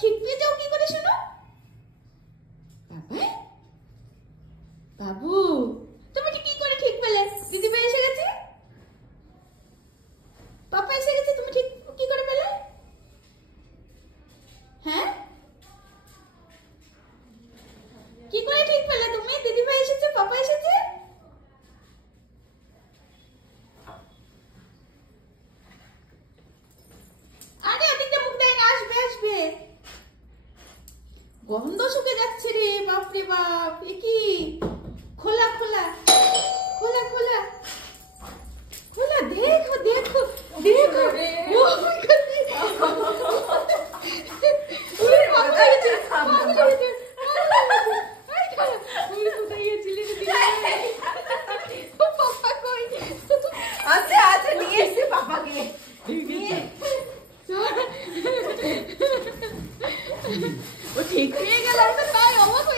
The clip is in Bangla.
ঠিক পেয়ে যাও কি করে শোনো? বাবা বাবু তুমি কি করে ঠিক পেলে? দিদি ভাই এসে গেছে, পাপা এসে গেছে, তুমি ঠিক কি করে পেলে? হ্যাঁ কি করে ঠিক পেলে তুমি? দিদি ভাই এসেছে, পাপা এসেছে। আরে ওদিকটা মুখ দেয় না, আসবে আসবে। গন্ধ শুকে যাচ্ছে রে, বাপ রে বাপ। এ কি? খোলা খোলা খোলা খোলা খোলা, দেখো দেখো দেখো। ও ঠিক পেয়ে গেলাম তো, তাই অবাক হয়ে